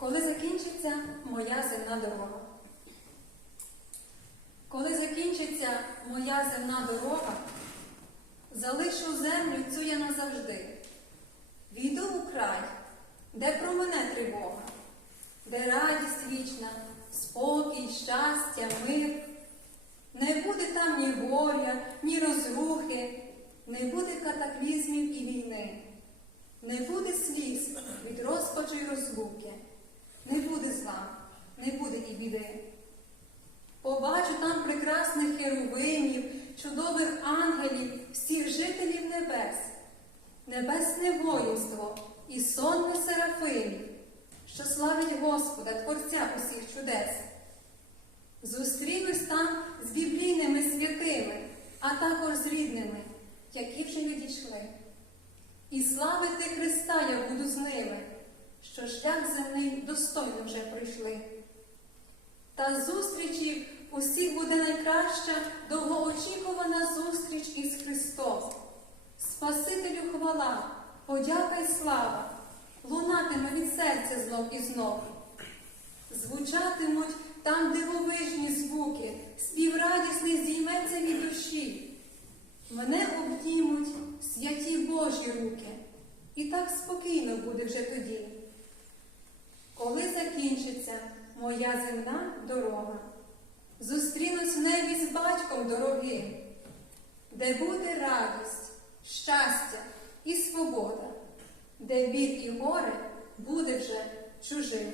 Коли закінчиться моя земна дорога? Коли закінчиться моя земна дорога, залишу землю цю я назавжди. Війду у край, де про мене тривога, де радість вічна, спокій, щастя, мир. Не буде там ні горя, ні розрухи, не буде катаклізмів і війни, не буде сліз від розпачу й розлуки, не буде зла, не буде і біди. Побачу там прекрасних херувимів, чудових ангелів, всіх жителів небес, небесне воїнство і сонне серафимів, що славить Господа, Творця усіх чудес. Зустрінусь там з біблійними святими, а також з рідними, які вже відійшли. І славити Христа я буду з ними, що шлях земний достойно вже пройшли. Та зустрічі усіх буде найкраща довгоочікувана зустріч із Христом. Спасителю хвала, подяка й слава, лунатиме від серця знов і знов. Звучатимуть там дивовижні звуки, спів радісний здійметься від душі. Мене обнімуть святі Божі руки, і так спокійно буде вже тоді. Коли закінчиться моя земна дорога, зустрінусь в небі з батьком дорогим, де буде радість, щастя і свобода, де біль і горе буде вже чужим.